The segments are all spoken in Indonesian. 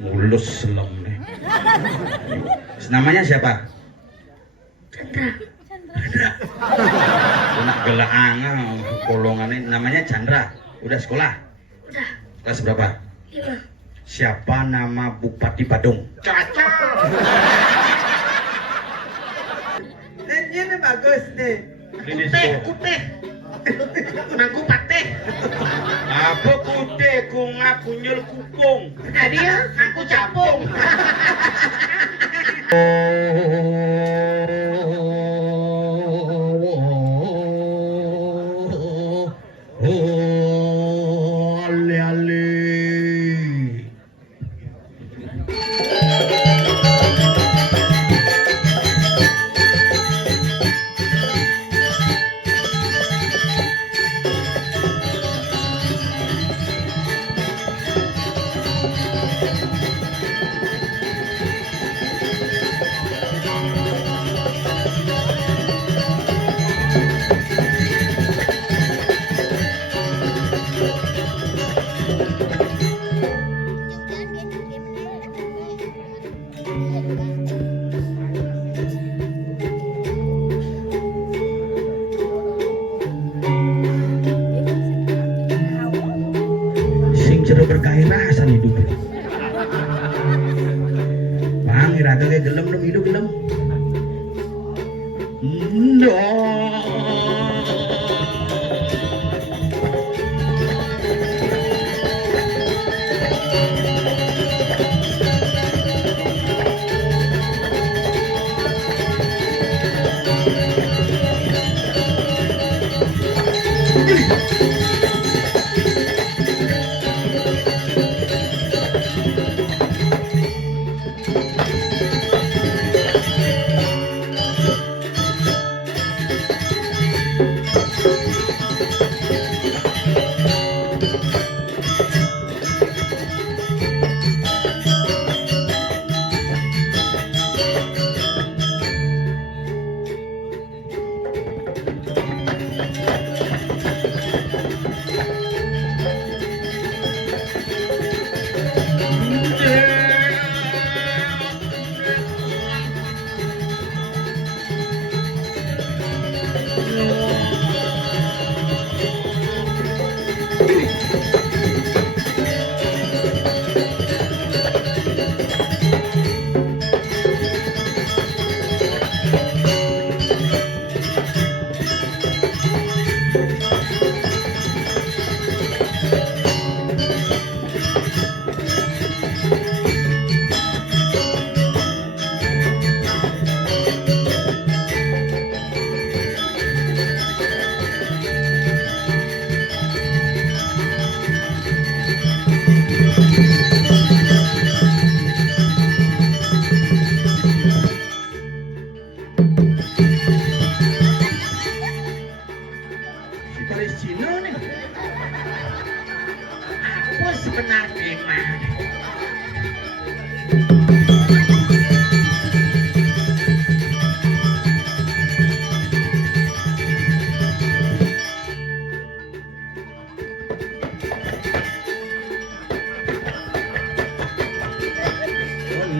mulus selem nih. Namanya siapa? Chandra. Anak gelaanga kolongannya namanya Chandra. Udah sekolah? Udah. Kelas berapa? 5. Siapa nama Bupati Badung? Caca. Ini bagus deh. Kuteh. Mangku pateh. Apa kuteh kunga kunyul kupung? Tadi ya, aku capung. Ale. Jero bergairahan hidup. Bang, iraga kayak gelem dong hidup gelem. No.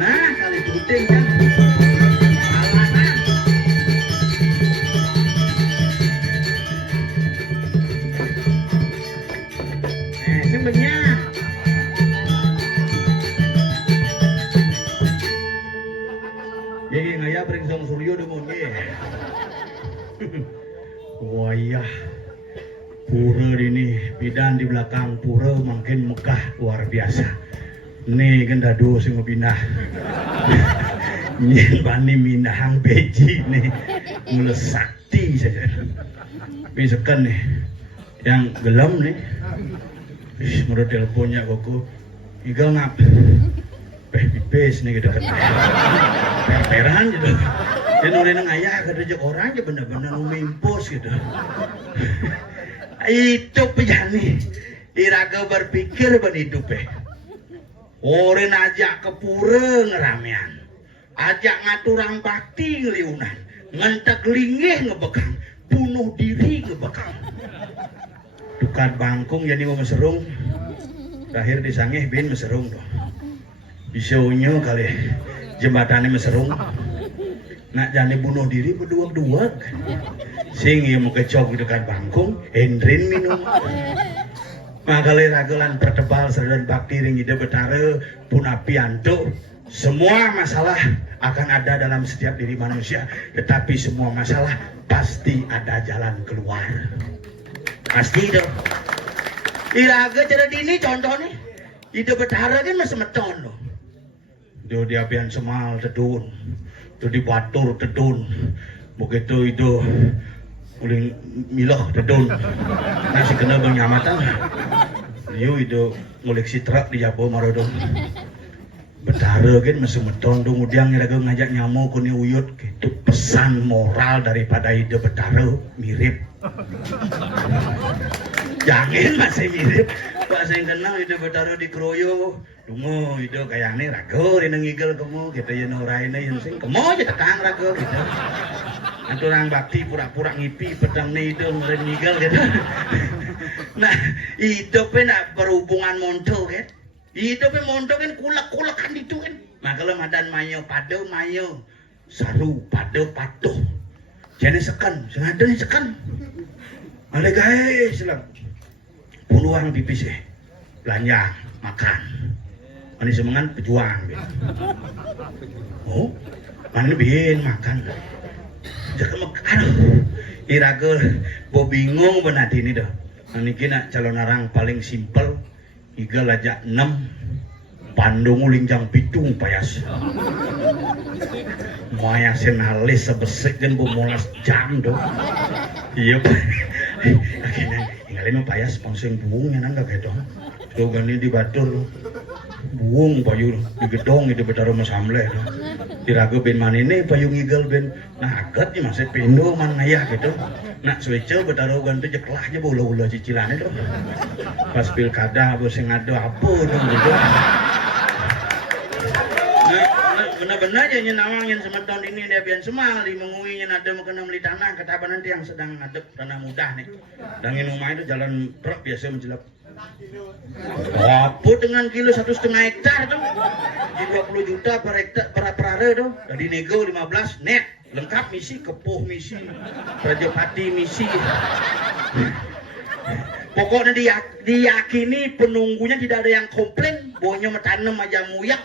Nah, kali puting kan. Sebenarnya jadi ngaya peringsong suryo demon ye. Wayah pura ini bidan di belakang pura makin megah luar biasa. Nih gendado sing ngobinah. Nyen bani minahang beji nih mulai sakti saja. Misalkan nih yang gelem nih. Menurut teleponnya koko igal ngap pipis nih gitu kan peran gitu dan orang ayah kerja orang aja bener-bener ngumimpos gitu itu pejani iraga berpikir ban hidup orang ajak ke pura ngeramean ajak ngaturang bakti ngeliunan ngentek linggih ngebekang bunuh diri ngebekang tukan bangkung jadi mau meserung terakhir disangih bin meserung dong bisa unyu kali jembatannya meserung. Nak jani bunuh diri berdua-dua. Sing ieu mau kecok di dekat bangkung, Hendrin minum. Makale ragelan pertebal serdan bakti ring ide betara punapianto. Semua masalah akan ada dalam setiap diri manusia, tetapi semua masalah pasti ada jalan keluar. Pasti dong. Iraga cara dini contohnya, ide betara kan masih meton loh. Dia di apian semal tedun, itu di batur tedun, begitu itu uling milah tedun, nasi kena bang nyamatan. Dia itu ngulik si truk di Japo marodong. Betara kan masih meton dong, udiang iraga ngajak nyamu kuni uyut, itu pesan moral daripada ide betara mirip. Jangan masih mirip. Pak saya kenal itu betara di Kroyo. Dungo itu kayaknya rago ini ngigel kamu kita yang norain yang sing kamu aja tekang rago gitu. Nanti orang bakti pura-pura ngipi pedang nih itu ngigel gitu. Nah hidupnya nak berhubungan monto kan. Hidupnya monto kan kulak-kulak kan itu kan. Nah kalau madan mayo pado mayo saru pado patuh. Jadi sekan, sengaja nih sekan. Ada guys selang. Puluhan pipis belanja makan. Ini semangat pejuang. Oh, mana bikin makan. Jangan aduh, iragel, bo bingung benar ini dah. Ini kena calon orang paling simpel, igal aja 6, pandung ulingjang pitung payas. Maya senalis sebesek dan bomolas jam doh. Iya, akhirnya tinggalin payas ponseng buungnya nangga gitu. Tuh gani di batur buung payung di gedong itu betaro masamle. Diraga ben manene payung igel ben nah agat nih masih pindo man ngayah gitu. Nak swece betaro ganti jeklah aja bola-bola cicilan itu. Pas pilkada boseng ngado apa dong gitu. Benar-benar aja nyenawangin semeton ini dia biar semal di menguinya ada mau kena beli tanah kata nanti yang sedang ngadep tanah mudah nih. Dangin rumah itu jalan truk biasa menjelap. Apa dengan kilo 1,5 hektar tuh? Di 20 juta per hektar per are tuh. Dari nego 15 net lengkap misi kepuh misi Rajapati misi. Pokoknya diyakini penunggunya tidak ada yang komplain, bohnya metanem aja muyak.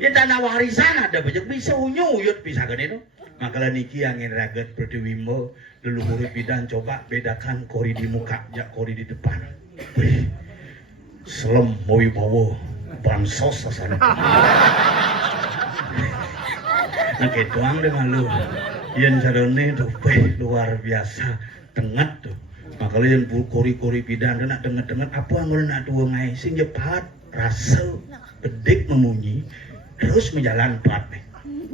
Ya tanah warisan ada banyak bisa unyuyut bisa kan itu. Makalah niki angin ragat Pratiwimbo leluhur pidan coba bedakan kori di muka jak kori di depan. Wih, selem mau bawa bansos sana. Nah doang dengan lu, yang carane tuh, wih luar biasa, tengat tuh. Makalah yang kori pidan nak tengat apa ngulun nak dua ngai sing jepat rasa bedik memunyi terus menjalan plat nih.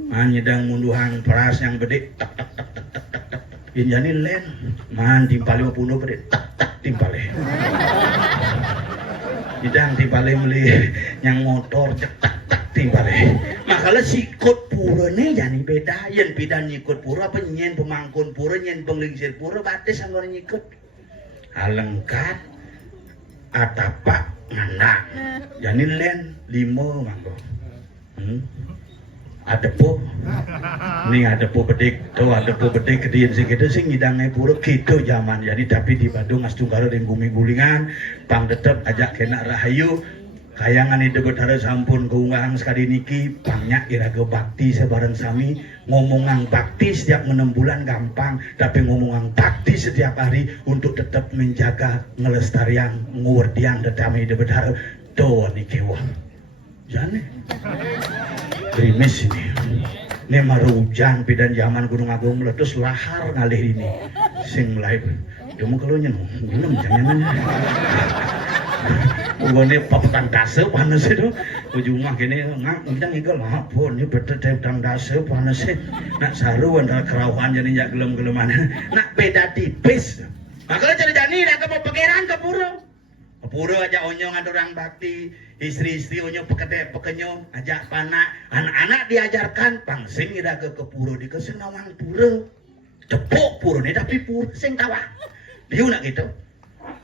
Nyedang munduhan peras yang bedik tak tak tak tak tak tak tak. Ini len man timpal 50 bedik tak tak timpale. Idang timpale beli yang motor cek tak tak timpale. Makalah sikut pura nih jadi beda. Yang pidan nyikut pura penyen pemangkun pura nyen penglingsir pura batis anggar nyikut. Alengkat atapak nganak. Jadi len 5 mangko. Ada po, ini ada po bedik, tuh ada po bedik kedian segitu sih ngidangnya pura gitu zaman. Jadi tapi di Bandung as tunggara dan bumi gulingan, pang tetep ajak kena rahayu, kayangan itu betara sampun keunggahan sekali niki, pangnya iraga bakti sebarang sami, ngomongan bakti setiap 6 bulan gampang, tapi ngomongan bakti setiap hari untuk tetap menjaga ngelestarian, ngurdian tetami itu betara, tuh niki wah, jangan. Krimis ini maru hujan pidan zaman Gunung Agung meletus lahar ngalih ini sing live cuma kalau nyenung minum jangan ini papetan dase panas itu ujung mah gini ngak ngidang igal lah pun ini betul papetan dase panas itu nak saru antara kerauhan jadi nyak gelem-geleman nak beda tipis makanya cari jani nak mau pegeran ke pura aja onyong ada orang bakti istri-istri onyong pekenyong ajak panak anak-anak diajarkan pangsing ida ke pura di keseng nawang pura cepuk pura nih tapi pura sing tawa dia nak gitu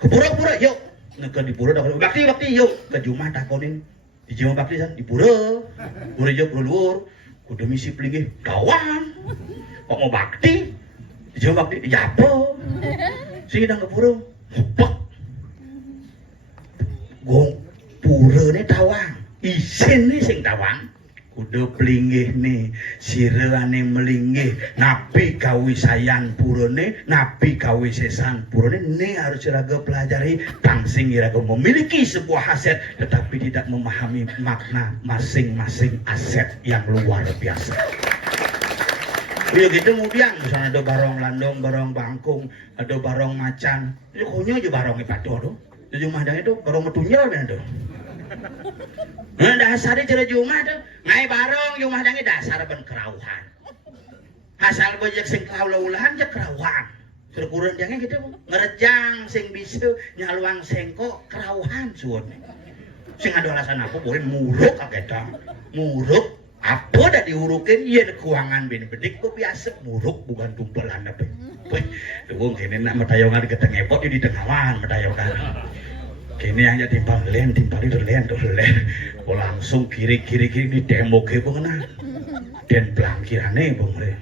ke pura yuk ke di pura bakti yuk ke Jumat takonin Di Jawa Bakti san di pura. Pura jo pura luhur. Kudu misi pelinggih dawang. Kok mau bakti? Di Jawa Bakti ya apa? Sing ndang ke pura. Hopek. Gong pura ne dawang. Isin ne sing dawang. Kudu pelinggih nih, sirane melinggih, nabi kawisayan purone, nabi kawisesan purone, ini harus iraga pelajari, bangsing iraga memiliki sebuah aset, tetapi tidak memahami makna masing-masing aset yang luar biasa. Ya gitu kemudian, misalnya ada barong landong, barong bangkung, ada barong macan, itu konyo aja barongnya patuh tuh, di rumah itu barong metunya tuh. Nah, dasarnya cara Jumat tuh, ngai barong Jumat dange dasar ben kerauhan. Asal bojek sing kaula-ulahan je kerauhan. Terkurang jangan gitu, ngerejang sing bisa nyaluang sengko kerauhan suon. Sing ada alasan apa boleh muruk kaketa. Muruk apa dah diurukin iya keuangan ben bedik kok biasa muruk bukan tumpelan apa. Weh, tuh kene nak metayongan ketengepot di tengawan metayongan. Kini hanya timpal len tuh len, langsung kiri di tembok ibu kena, dan pelangkirane ibu mulai,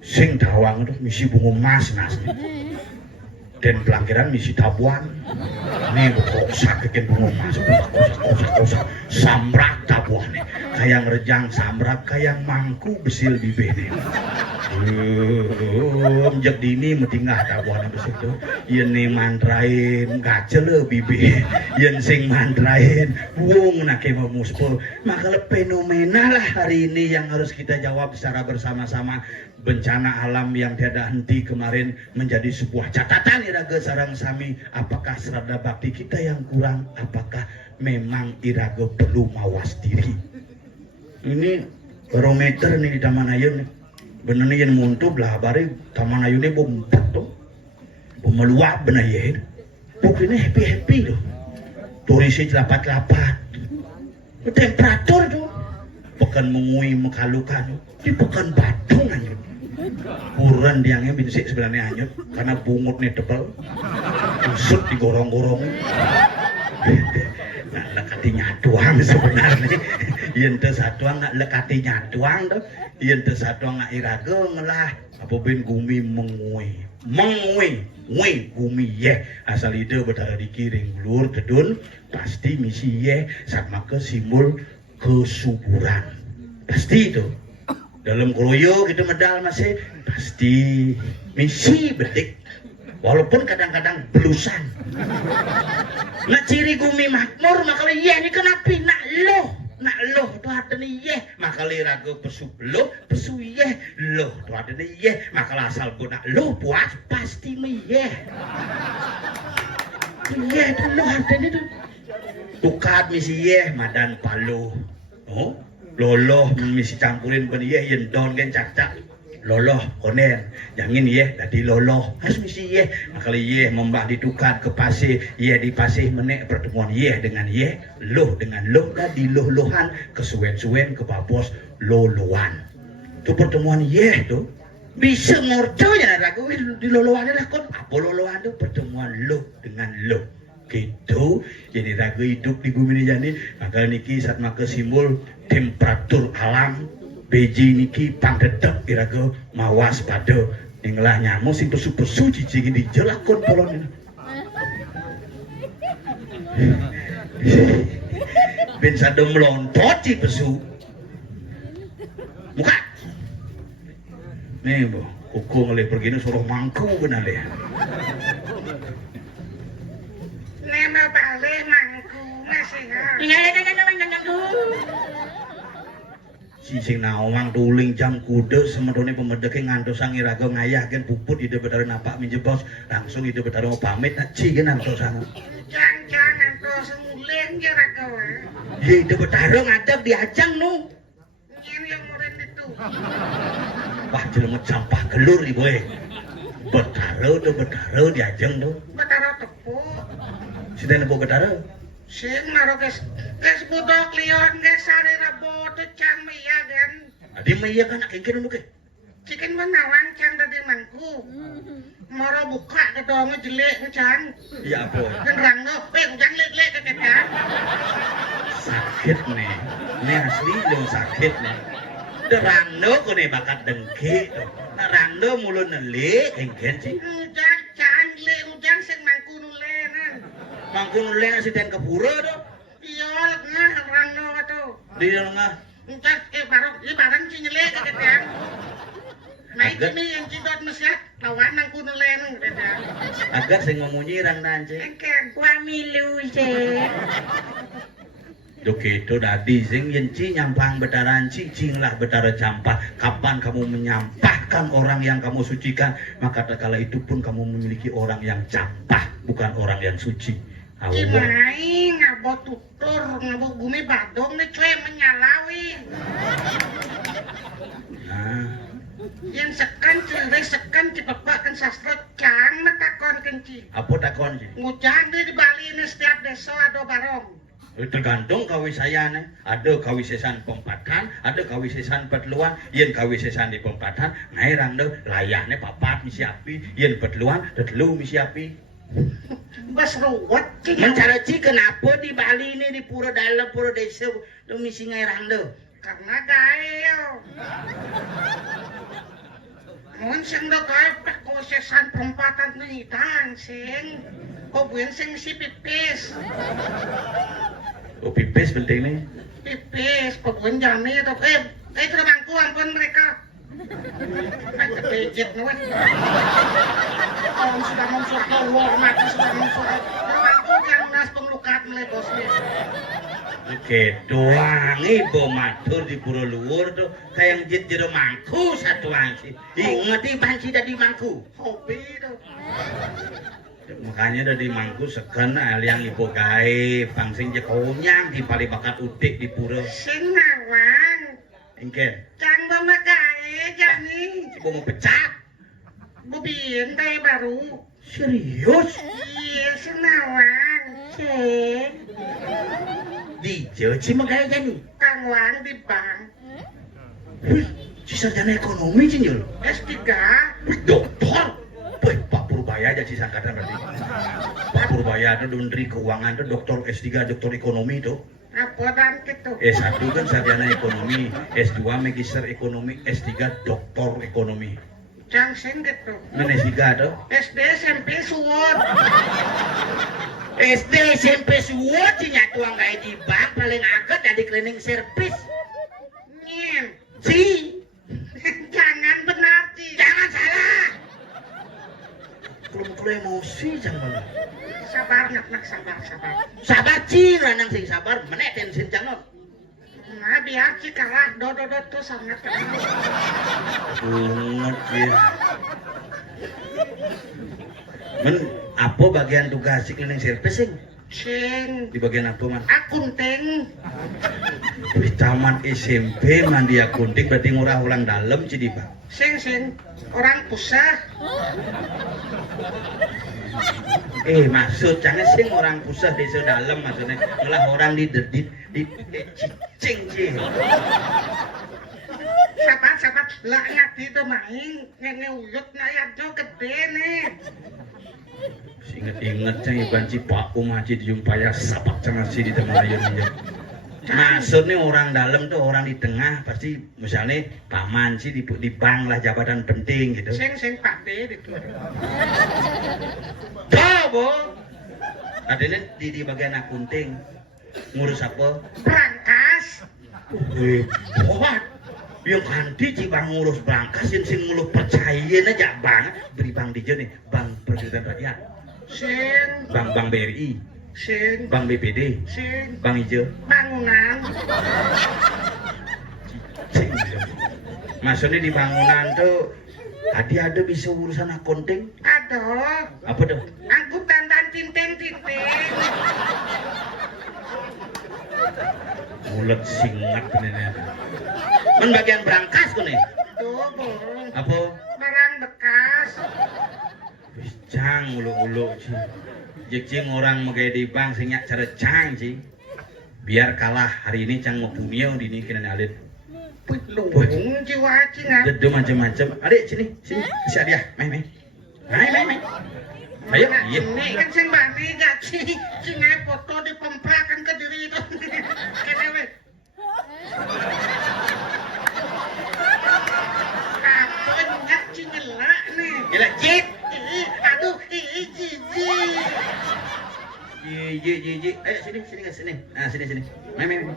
sing dawang tuh misi bunga mas dan pelangkiran misi tabuan, nih kok sakitin bunga mas, kosak samrak tabuan nih, kayak ngerejang samrak kayak mangku besil bibene. Menjak dini metingah tabuan itu situ. Yen nih mantrain gacel bibi, yen sing mantrain wong nake memuspul. Maka fenomena lah hari ini yang harus kita jawab secara bersama-sama. Bencana alam yang tiada henti kemarin menjadi sebuah catatan iraga sarang sami. Apakah serada bakti kita yang kurang? Apakah memang iraga perlu mawas diri? Ini barometer nih di Taman Ayun nih. Bener nih yang muntu belah bari Taman Ayun ini bom tuh, bom meluap bener ya. Pokoknya happy tuh. Turisnya lapat-lapat. Temperatur tuh, pekan mengui mekalukan, di pekan Badung anjut. Buruan diangnya binsik sebenarnya anjut, karena bungutnya tebal, usut digorong-gorong. Nah, lekati nyatuang sebenarnya. Yen teu satuang nak lekati nyatuang tuh, yen teu satuang nak iraga ngelah apa ben gumi mengui gumi ye asal ide betara dikiring lur kedun pasti misi ye sama ke simbol kesuburan pasti itu dalam kroyo gitu medal masih pasti misi betik walaupun kadang-kadang belusan. Nah ciri gumi makmur makanya ye ini kenapa nak loh tuh ada nih ye makanya ragu pesu lo pesu ye loh tuh ada nih ye makanya asal guna lo puas pasti me ye tuh lo ada nih tuh tukat misi ye madan palu oh loloh misi campurin ben ye yen don gen cacak loloh konen jangan ye tadi loloh harus misi ye makanya ye membah ditukar ke pasir ye di pasir menek pertemuan ye dengan ye loh dengan loh tadi loh-lohan kesuwen-suwen ke babos lolohan itu pertemuan ye tuh bisa ngorconya ragu di lolohan lah kon apa lolohan tuh pertemuan loh dengan loh gitu jadi ragu hidup di bumi ini jadi maka niki saat maka simbol temperatur alam beji niki pangdedek iraga mawas pada inglah nyamuk sing pesu-pesu cicing di jelakon polon ini ben sado melontot ci pesu muka nih bu kuku ngeli pergi ini suruh mangku benar ya Nema balik mangku ngasih si sing nawang tuling jam kuda semedone pemedeke ngantosang iraga ngayah kan puput ide betara napak minjebos langsung ide betara mau pamit nak ci kan antosang jangan terus ngulen ya raga ya ide betara ngadap diajang no ini yang murid itu wah jelema sampah gelur ibu betara diajang tuh betara tepuk sidane bo betara sing maro guys budok lion guys sari rabo tuh can maya kan adi maya kan aking nu ke cikin menawang can dari mangku maro buka kedonge jelek can iya apa kan rangno ujang lek-lek ke kan sakit nih. Ini asli dong sakit nih. Derangno ko nih bakat dengki. Rangno mulu nelik engken sih. Ujang cangle ujang sing mangku nulenan. Mangku nuleng si den kepura tuh. Iya, nah rangno tuh. Di tengah. Ujang barang si nyelek ketang. Nah ini yang cidot mesyat lawan mangku nulenan ketang. Agar sing ngomunyi rang nance. Engken. Wah milu sih. Doke itu dadi sing yenci nyampang betaran cicing lah betara campah. Kapan kamu menyampahkan orang yang kamu sucikan, maka kala itu pun kamu memiliki orang yang campah, bukan orang yang suci. Allah. Cimai ngabo tutur ngabo gumi badong nih cuy menyalawi. Nah, Yang sekan cerai sekan cipepakan sastra cang takon kenci. apa takon sih? Ngujang di Bali ini setiap desa ada barong. Tergantung kawisayane. Ada kawisesan pempatan, ada kawisesan petluan. Yen kawisesan di pempatan, ngairang deh layaknya papat misi api. Yen petluan, tetelu misi api. Bas ruwet cing. Mencari ci kenapa di Bali ini di pura dalam pura desa tuh misi ngairang deh? Karena gayo. Mohon sing do gayo pekosesan perempatan nih sing. Oh buen sing si pipis. Oh pipis penting nih. Pipis, pebun jami itu. Terbangku ampun mereka. Kepejit nuan. Orang sudah mensurat Allah, mati sudah mensurat. Terbangku yang nas penglukat melebos nih. Oke, doang ibu matur di pura luar tuh kayak jit jero mangku satu angsi. Ingat di banci dari mangku. Hobi itu. Makanya dari mangku sekan aliang ibu gae pangsing je konyang di pali bakat udik di pura. Sing nawang. Engken, Cang memagae jani. ibu mau pecat. Bubien tay baru. Serius? Iya, sing nawang. Cek. Di Joci magaya jani. Kang Wang di bank. Wih, si sarjana ekonomi cinyul. S3. Doktor. Wih, Pak Purbaya aja sih sangkatan berarti. Pak Purbaya itu Menteri Keuangan itu doktor S3 doktor ekonomi itu. Apa dan gitu. S1 kan sarjana ekonomi, S2 magister ekonomi, S3 doktor ekonomi. Cang sing gitu. Mana S3 tuh? SD SMP suwot. SD SMP suwot sih nyatuang kayak di bank paling agak dari cleaning service. Nyen. Si, Jangan benar sih. jangan salah. Kalau emosi jangan. Sabar nak sabar. Sabar ci, ranang sing sabar, mana tensin jangan. Nah biar sih kalah do tuh sangat kenal. Bunget ya. Men, apa bagian tugas si cleaning service sing? Sing. Di bagian apa man? Akunting. Di taman SMP mandi akunting berarti ngurah ulang dalam ci di bang. Sing. Orang pusat. Maksud jangan sing orang pusat desa dalam maksudnya malah orang di cicing sih. Sabar. Lah ngati itu main. Ngeuyut na ya jo gede nih. Ingat cang iban ci Pak Umaci dijumpaya sapak cang si di tengah ayun aja. Maksudnya orang dalam tuh orang di tengah pasti misalnya paman sih di bank lah jabatan penting gitu. Sing Pak D itu. Coba. Adanya di bagian akunting ngurus apa? Berangkas. Wah, yang kanti cibang ngurus berangkas sing ngurus percayain aja banget beri bank di nih bank Perserikatan Rakyat, Sing. bank BRI, Sing. bank BPD, Sing. bank hijau. Bangunan. Cing. Maksudnya di bangunan tuh ada bisa urusan akunting? Aduh. Apa tuh? Angkutan dan tinting. Mulut singat ini. Men bagian berangkas tuh nih. Tuh, Bung. Apa? Barang bekas. Wis cang ulu-ulu sih. Jek orang magaya di bank sing cara cang sih. Biar kalah hari ini cang mau punya di ini kena alit. Lung jiwa cina. Dedo macam-macam. Adik sini. Si Adia, main. Ayo, Nah, iya. ini kan sing bani gak sih naik foto di pemprakan ke diri itu. Kene weh. Apa nyak cingelak nih. Gila, Cik. Aduh, jijik. Ji. Ayo sini guys, sini. Nah, sini. Main.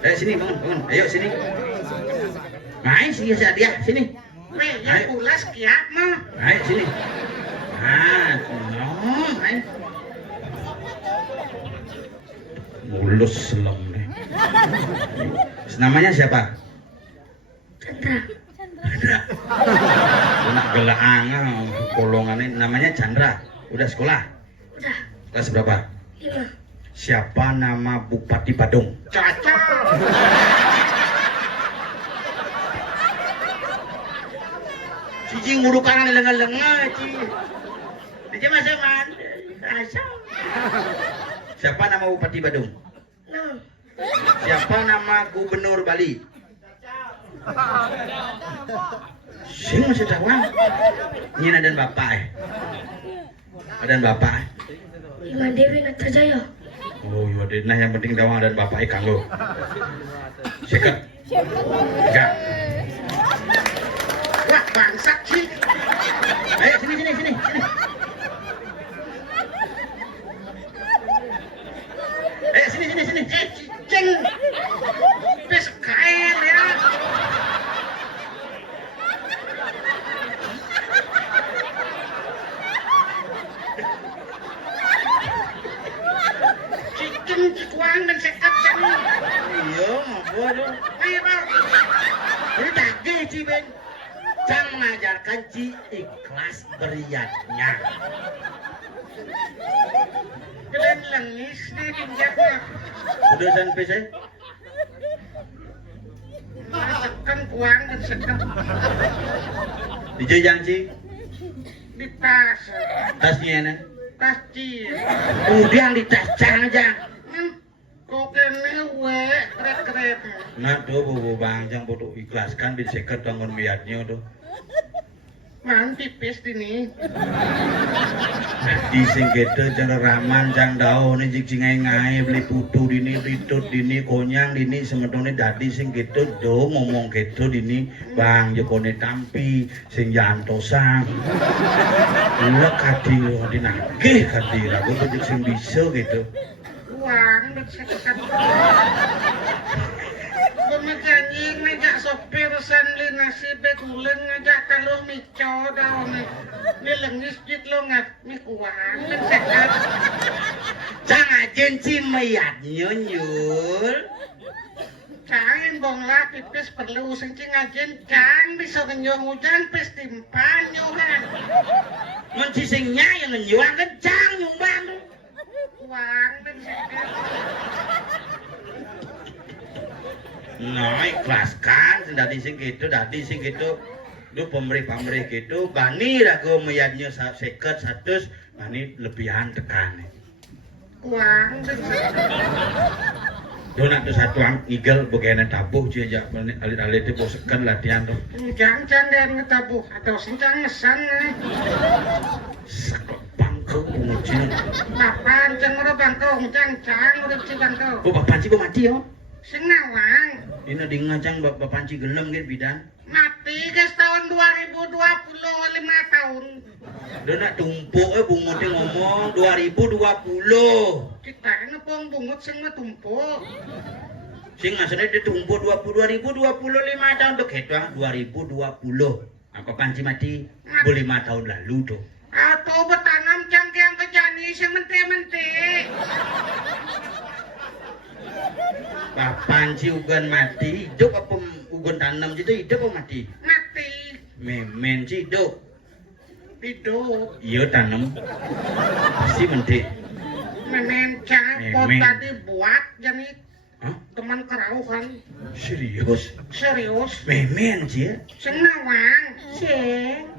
Ayo sini, bangun. Ayo sini. Main sini dia, sini. Weh, yang ulas kiat mah. Ayo sini. Nah, main. Mulus selem nih. Namanya siapa? Chandra. Anak gelaangan kolongannya namanya Chandra. Udah sekolah? Udah. Kelas berapa? 5. Siapa nama Bupati Badung? Cocok. Cici ngurukan lengah-lengah, Cici. Cici masih mana? Asal. Siapa nama Bupati Badung? No. Siapa nama Gubernur Bali? Sing masih tahu kan? Nyina dan bapak Dan bapak Iman Dewi Natajaya. Oh iya deh, nah yang penting tahu dan bapak ikan lo. Sikat. Enggak. Wah, bangsat sih. Ayo sini. Ayo sini. Cicing. Pes kain ya. Cicing cikuang dan sekat ceng. Iya, mau lo. Ayo bang. Ini tadi Ci Ben. Cang mengajarkan Ci ikhlas beriatnya. Kalian lengis nih pinjamnya. Udah sampai saya. Masukkan kuang dan sekat Dijejang Ci. di tas. Tasnya enak. Tas cil. Kemudian di tas Cang aja. Kok kene we kret-kret. Nah tuh bobo bang Cang bodoh ikhlaskan di seket tangan biatnya tuh. Man pipis dini. Di sing gitu jangan raman Cang daun ini jik ngai beli putu dini ritut dini konyang dini semetone dadi sing gitu do ngomong gitu dini bang jekone tampi sing jantosang. Lek kadi nagih kadi aku tuh jik sing bisa gitu. Kuang dan sekat. Pemejanying ngajak sopir sanli nasi bekulen ngajak taluh mico daun ni lengis jit lo ngat ni kuang dan sekat. Jangan jenci mayatnya nyul. Cang bongla pipis perlu sing ngajen cang bisa kenyong hujan pis timpan nyohan. Menci sing nyai yang nyuang kencang nyumbang. Kuang dan sekat. Nah, ikhlaskan dadi sing gitu. Lu pamrih gitu, bani rago mayatnya 50 100, bani lebihan tekan. Kuang dan sekat. Dona tuh satu igel bagian tabuh aja alit-alit itu bosekan latihan tuh. Cang dan ngetabuh atau sencang ngesan nih. Sakot bangkau pengucil. Apaan cang udah bangkau, cang udah si bangkau. Oh bapak panci mati yo. Sing nawang. Ini di ngacang bapak panci gelem gitu bidan. Mati guys tahun 2020 5 tahun. Dona tumpuk bungutnya ngomong 2020. Kita ini pong bungut sing mah tumpuk. Sing asline ditumpuk 2025 tahun tuh ketang 2020. Apa panci mati 5 tahun lalu tuh. Atau bertanam cangkiang kejani sing mente-mente. Panci ugan mati hidup apa ugan tanam itu hidup apa mati? Mati. Memen sih hidup. Hidup. Iya tanam. Pasti menti. Memencang pot Memen. tadi buat jadi Hah? teman kerauhan. Serius? Serius. Memen sih ya? Sing nawang. Sing.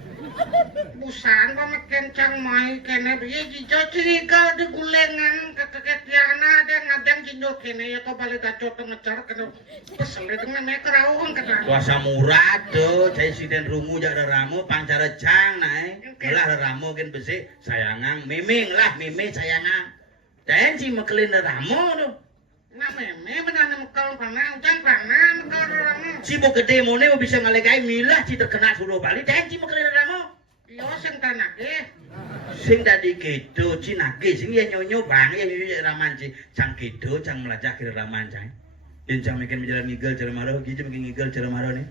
Busan pamaken cang mai kene biye jijo ciriga di gulengan ke Tiana dia ngadang jinjo kene ya kau balik gacor ngejar kena kesel dengan mereka rawon kena. Kuasa murah tuh, saya siden rungu jak ramu pancara cang nae. Lah ramu kan besi sayangang miming lah mimi sayangang. Dan si mekelin ramu tuh. Nah meme benar mekal panah, ujang panah mekal ramu. Si bo gede mone bisa ngalegai milah si terkena suruh balik dan si mekelin ramu. Yo sing tanah ge. Sing dadi kedo cinake sing ya nyonyo bang ya nyonyo raman ci cang kedo cang melajak kira raman cang yen cang mikin menjalan ngigel cara maro gitu mikin ngigel cara maro nih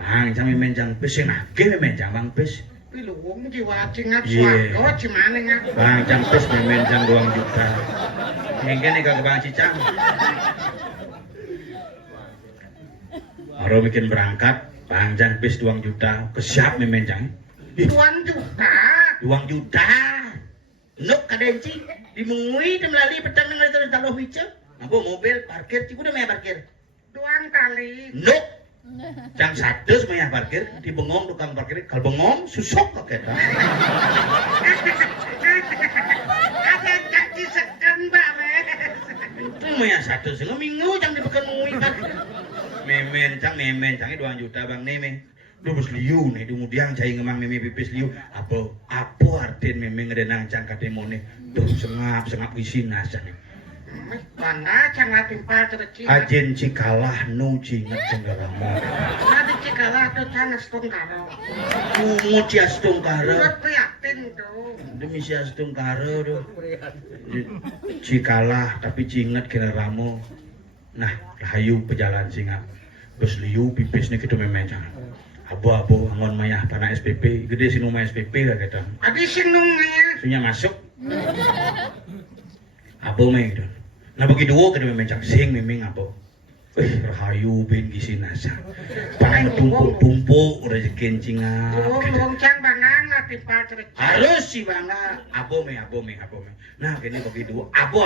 bang cang mimen cang pes sing nake mimen cang bang pes Pilu wong jiwa cingat suarga cimane ngak. bang cang pes mimen cang 2 juta mungkin nih kagak bang cicang maro mikin berangkat bang cang pes 2 juta kesiap mimen cang 2 juta. 2 juta nuk kadenci dimengui dan melalui petang dengan terus taruh wice aku mobil parkir ciku udah maya parkir 2 kali. nuk jam 1 semaya parkir di bengong tukang parkir kalau bengong susuk kok kita Ada janji sekan mbak mes. itu maya 1 setengah minggu jam dipekan mengui parkir memen cang 2 juta bang neme Dubus liu nih, kemudian cai ngemang meme pipis liu, apa artin meme ngedenang cang katemone, tuh sengap wisin aja nih. Bangga cangat timpal cereci. Ajen cikalah nu cinget cenggaramu. Ada cikalah tuh canas tungkaro. Kungu cias tungkara. Udah prihatin tuh. Demi cias tungkara tuh. Cikalah tapi cinget kira ramu. Nah, rahayu pejalan singa. Bus liu pipis nih gitu meme cang. Abu-abu angon mayah tanah SPP, gede sinu maya SPP lah kita. Adi sinungnya. Sunya masuk. Abu meh gitu. Nah bagi dua kita mencak sing memang apa. Rahayu ben gisi nasa. Pang tumpuk-tumpuk rezeki cingap. Wong cang bangang lah timpal cereci. Harus sih bangga. Abu meh. Nah kini bagi dua. Abu.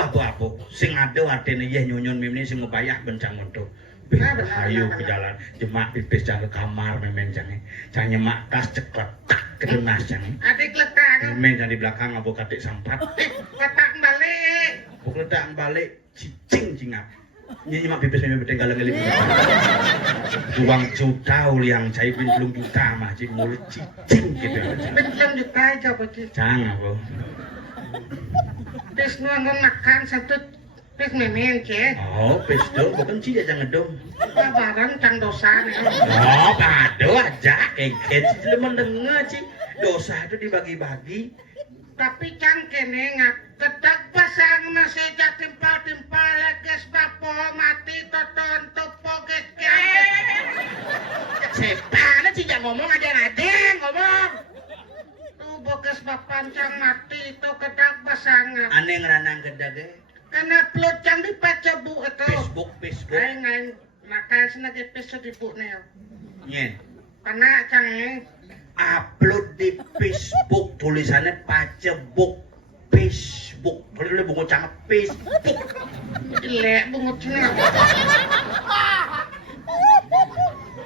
Sing ada artinya ya nyonyon memang sing ngebayah bencang untuk. Ayo ke jalan, jemak pipis jangan ke kamar memen jangan, jangan nyemak tas ceklek kedenas jangan. Adik letak. Memen jangan di belakang abu katik sampat. Letak balik. Buk letak balik cicing cingap. Nyemak pipis memen betul galang ngelip. Uang juta yang cai belum juta mah cing mulut cicing gitu. Belum juta aja bagi. Jangan abu. Terus nunggu makan satu. Pis memen ke. Oh, pis dong, bukan sih jangan dong. Barang cang dosa nih. Oh, pado aja, keket sih mendengar sih. Dosa itu dibagi-bagi. Tapi cang kene ngap kedak pasang masih timpal-timpal leges bapo mati toton topo geke. Sepana sih jangan ngomong aja ngomong. Tuh boges bapan cang mati itu kedak pasang ngap. Aneh ngeranang gedage. Karena upload cang di Facebook itu. Facebook. Aing makan senagi Facebook nih. Nyen. Karena cang Upload di Facebook tulisannya Facebook. Boleh bungo cang Facebook. Gile bungut cina.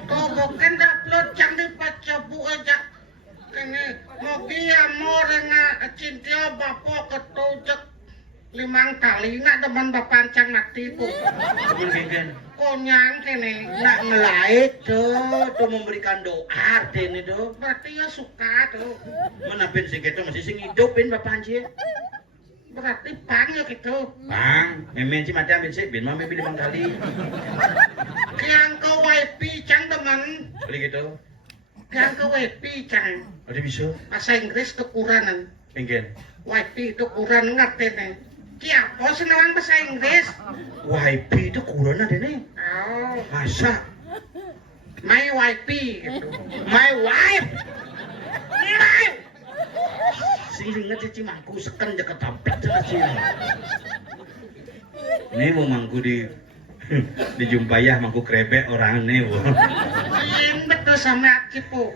Tuh bukan upload cang di Facebook aja. Ini mogi amor nga cintia bapo ketujek 5 kali nggak demen bapak cang mati po. Konyang kene. Nak ngelait tuh memberikan doa artinya tuh. Berarti ya suka tuh. Menapin sih gitu masih sing hidupin bapak anjir. Berarti pang ya gitu. Bang, memen sih macam sih, bin mami 5 kali. Yang ke WP cang demen. Beli gitu. Yang ke WP cang. Ada bisa. Bahasa Inggris kekurangan. Pengen. WP itu kurang ngerti nih. Siapa sih nawang bahasa Inggris? WIP itu kurang ada nih. Oh, Masa? my WP gitu. My wife. My. Sing inget cici mangku seken jaket tamplet sama sih. Ini mau mangku dijumpayah mangku krebek orang nih. Iya betul sama Cipu.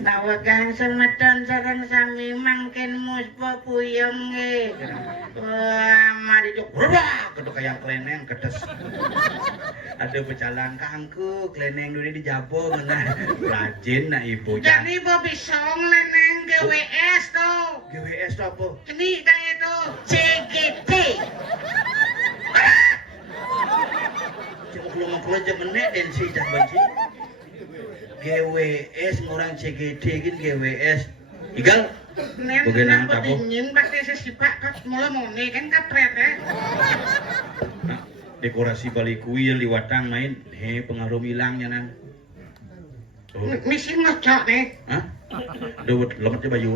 Tawagan semeton sareng sami mangken muspo puyeng e. Wah, mari jok. Berubah kedok kayak kleneng kedes. Ada pecalang kangku, kleneng dulu dijabung nah. Rajin nak ibu. Jadi Bobby Song leneng GWS tuh. GWS itu apa? Ini kayak itu. CGT kulo aja menek dan si cah benci. GWS ngurang CGD gin GWS. Igal. Nen Bagaimana kenapa tapo? dingin pakai sesipak kan mulai moni kan kapret ya. Nah, dekorasi balik kuil di watang main, pengaruh hilangnya nan. Oh. Misi ngocok nih. Hah? Dawet lemetnya baju.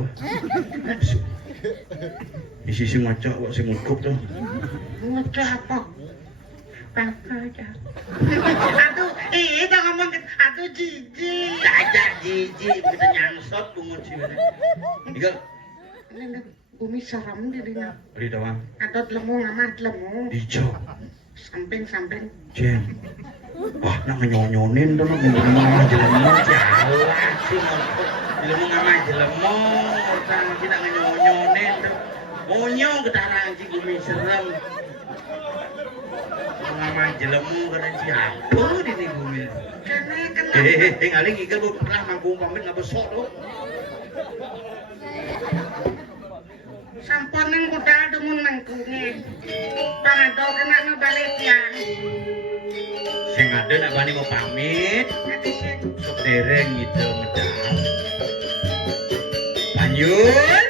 Di sisi ngocok kok sing ngukup tuh. Ngocok apa? Apa aja. Aduh, jangan ngomong gitu. Aduh jijik. Aja jijik kita nyangsot bungut sih. Igal, Ini bumi serem di dina. beli tawang. Ada lemu ngamat lemu. Ijo, Samping. Jen. Wah, nak ngenyonyonin tuh nak ngomong jelemo jalan sih ngomong. Jelemo ngama jelemo, orang kita ngenyonyonin tuh. Monyong ketarang sih bumi serem. Ngama jelemu kena siapa di nih bumi. Karena Ngaling igal lu pernah manggung pamit ngabesok tuh. sampun nang budal demun mangkunge. Pangado kena ngebalik yang. Sing ada nak bani mau pamit, Nanti sih. sok dereng gitu medal. Lanjut.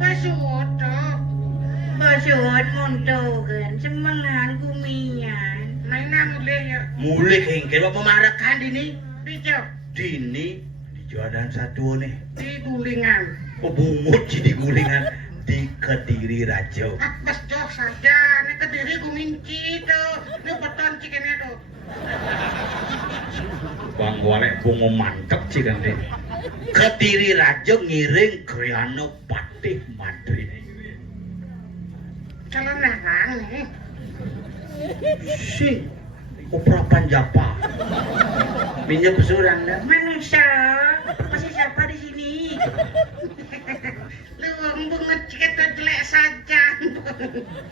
Basuh Basuhut muntukan semangan kumian. mainan mulai ya. Mulai hengkel apa memarakan dini? Bijak Dini di jualan satu nih. di gulingan. Pebungut di gulingan di Kediri Rajo. Bas jok saja. Ini kediri guminci tuh. Ini beton cikene tuh. Bang Walek bungo mantep sih kan deh. Kediri Rajo ngiring Kriano Patih Madrid. Calon larang nih. Si Opera Panjapa. Minyak pesuran dah. Manusia, masih siapa di sini? Luang bunga ciketnya jelek saja.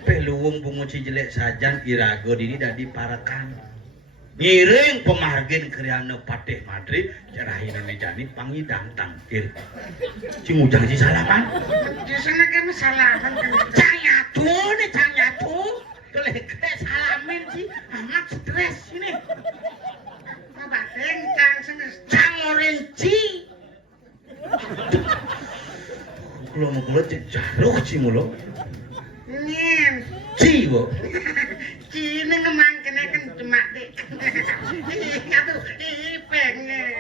Peluang bungut si jelek sajan irago dini dadi parakan. Ngiring pemargin Kriano Patih Madrid jarahin jani pangidang tangkir. Cingujang si salaman. Di sana kami salaman kan. Canyatu nih canyatu. Kelekre salamin sih amat stres ini. Mabateng kang senes. Cangorenci. Kulo cek jaruh sih mulo. Nyen. Ci bo. Cini ngemang kena kan cemak dek. Aduh, pengen.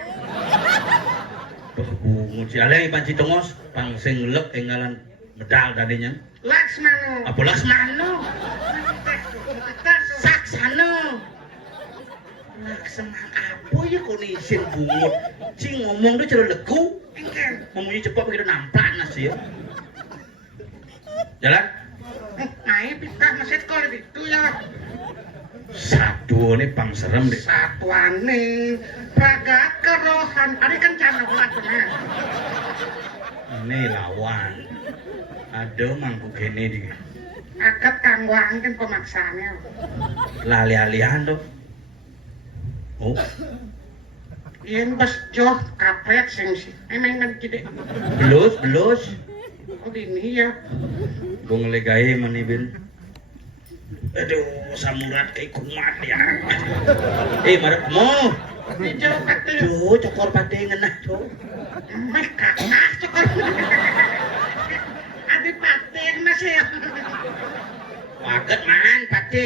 Bungut si aleng panci tongos pang sing lek engalan medal tadinya. Laksmano. Apa Laksmano? Saksano. Laksmano apa ya kok isin bungut? Ci ngomong tuh cara legu. Engken. Ngomongnya cepat begitu nampak nasi ya. Jalan. Ayo pita masih sekolah itu ya. Satu nih pang serem deh. Satuane bagat kerohan. Ada kan cara lakunya. Ini lawan. Ada mangku kene di. Akat kangwang kan pemaksaannya. Lali-alian tuh. Oh. Yen bes joh kapret sing si. Emang man kide. Belus. Oh ini ya. Gua ngelegahe mani bin. Aduh, samurat kayak kumat ya. Marek mo. Di jauh pati. Duh, cokor pati ngenah, Cok. Mas kakak cokor. Adi pati masih. Waget man pati.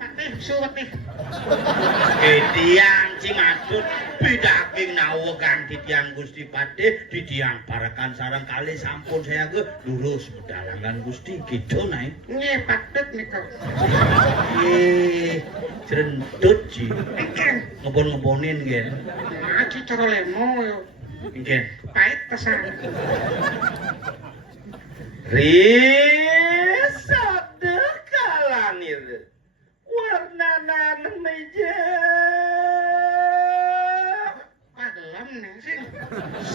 Pati suwati. Tiang Cimadut bidaging nawegan di tiang Gusti Pati di tiang parakan sareng kali sampun saya ke lurus pedalangan Gusti gitu naik. Nggih patut niku. Cerentut Ci. Engken. Ngebon-ngebonin gen. Ngaji cara lemo yo. Gen. Pait pesan. Risade kalanir. Warna meja. Pagelam nih sih.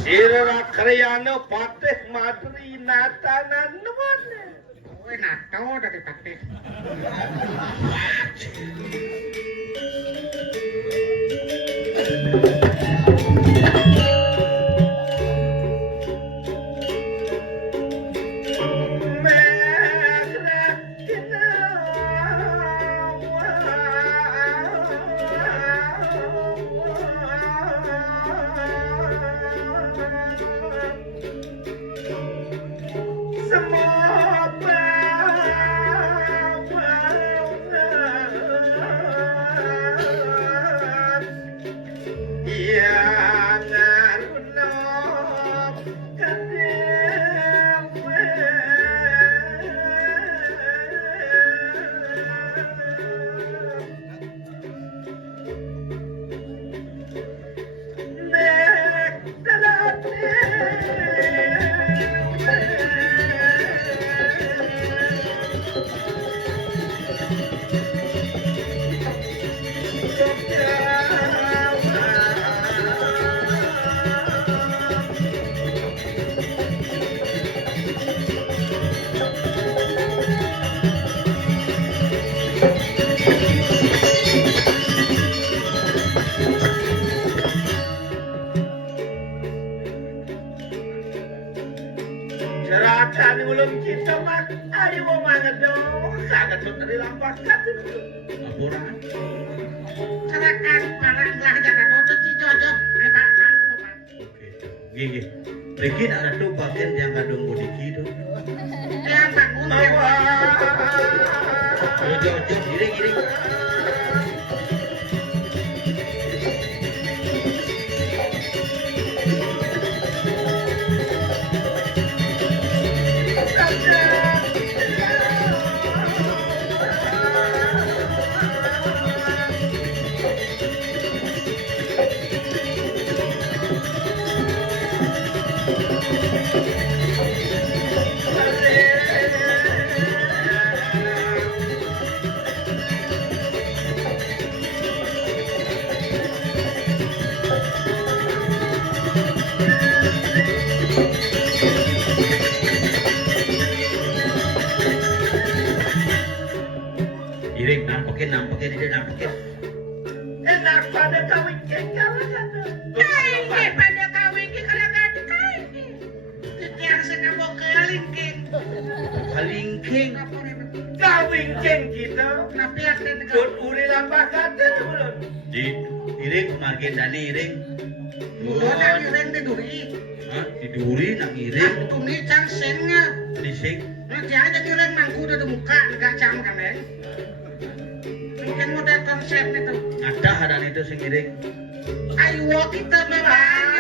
Sira karyana patih madri natanan nuwane. Kowe nato dari pati. Seratan ulun kita mak ayo mana dong sangat dari lampas katin laporan Serakan parang lah jangan bodoh cijojo. Ayo pak ke depan. gigi Riki ada tuh bagian yang kadung bodiki tuh Yang bangun ya. jojo giri Iring nampekin ini nampekin enak pada kawin kawan Kain pada kawin ki kalagan kain ki. Titiang sing ngambok kelingking. kalingking Ngapun itu. kawin kita Nabi akan Dut uri lampah kata belum di iring margin dani iring Mulo nang iring diduri. diduri nang iring Nang tuni cang sengnya. disik Nanti aja iring mangku udah di muka enggak cang kan ya. Mungkin model konsep itu. ada hadan itu sing iring Ayo kita memang.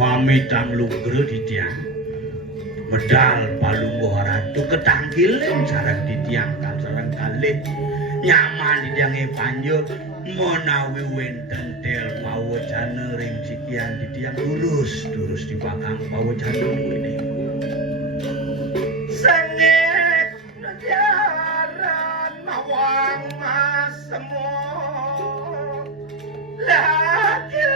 Wamidang lunggre di tiang medal palungguh ratu ketanggil sareng di tiang sareng kalih nyaman di tiange panjo menawi wenten tel pawejane ring sikian di tiang lurus di bakang pawejane ini sengit jaran mawang mas semua lagi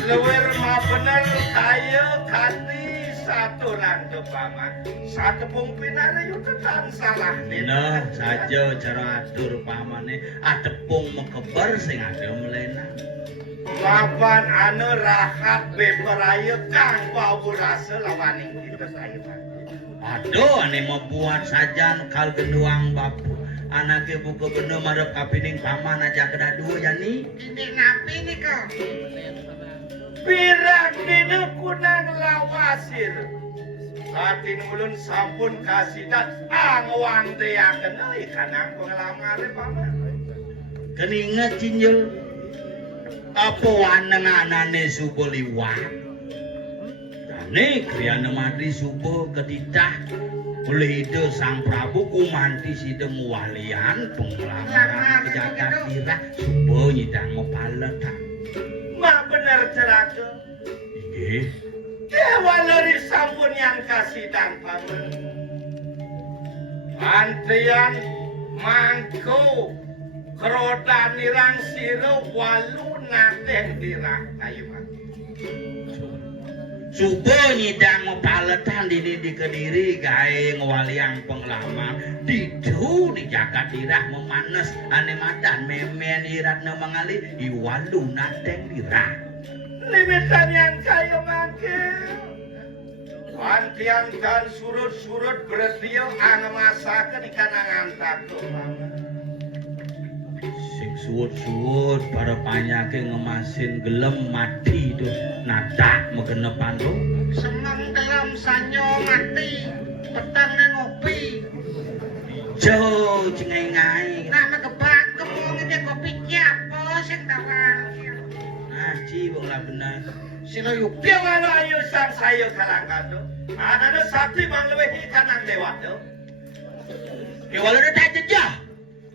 Lewir mah bener kaya kati satu rangke paman satu pungpinane yuk ketan salah nah saja cara atur pamane adepung mekeber sing ada melena lawan anu rahat beberaya kang bau rasa lawaning kita saya aduh ane membuat sajan kal genduang bapu anake buka bener marep kapining paman aja kena dua yani ini ngapi nih kau pirak dina kunang lawasir Atin ulun sampun kasidat angwang deaken euy kanang penglamare paman keninget cinjul apa wanenganane subuh liwat dane kriyana madri subuh ketitah oleh itu sang Prabu kumanti sideng walian penglamaran kejagat tirah subuh nyidang mepaletan mah bener cerake inggih dewa leri sampun yang kasidan paman antrian mangko keroda nirang siro walu nateh dirah ayo pak subuh nyidang mepaletan di Kediri gawe ngwaliang penglamar didu di jagat dirah memanes ane madan memen iratna mengali iwalu nateng dirah limitan yang kayo mangkil Wantian kan surut-surut berdio ang masakan ikan angan tato sing suwut-suwut para panyake ngemasin gelem mati tuh nadak megenepan tuh semang dalam sanyo mati petang ngopi jauh cengengai nama gebak kemungnya kopi siapa sing tawang ngaji wong lah bener sila yupya wala ayo sang sayo kalangkan tuh ada sakti bang lewehi kanang lewat tuh kewalo na tajejah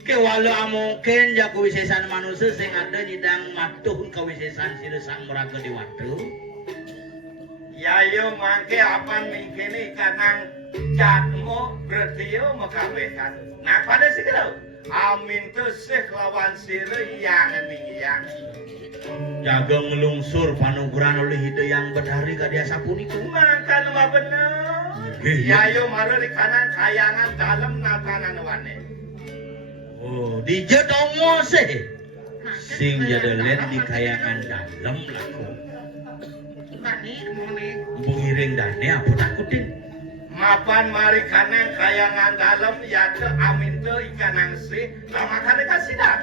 kewalo mungkin ya kewisesan manusia sing ada nyidang matuh kewisesan sila sang meraga di waktu yayo mangke apan mingkini kanang jatmo bertio mekabekan nah pada sih kalau amin tuh sih lawan sila yang yang jaga ngelungsur panuguran oleh ide yang berdari ka dia sapuniku makan mah bener yayo maru di kanan kayangan dalam natanan wane oh di jedomo sih sing jadelet di kayangan dalam laku tadi muni bungiring dane apa takutin mapan mari kanan kayangan dalam ya te amin te ikanang si lama kali kasidah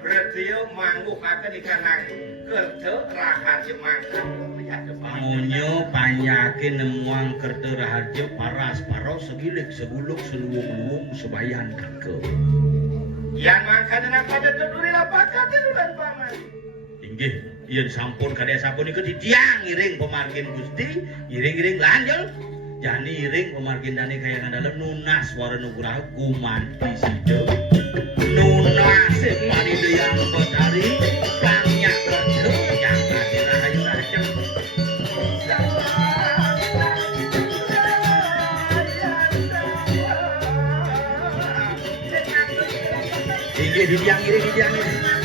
berarti mangguh akan ikanang kerja rahaja makan ya te pangunyo panyake nemuang kerta rahaja paras paros segilik seguluk seluwung-luwung sebayan kake yang makan dengan pada terduri lapakan tirulan paman Nggih, yen sampun kadya sampun iku ditiang iring pemargin Gusti, iring-iring lanjut. Jani iring pemargindane kaya ngandalem nunas swara nugraha gumanti sido. Nunas panindeyang betari banyak kerja yang ati rahayu rajeng. Inggih ditiang iring.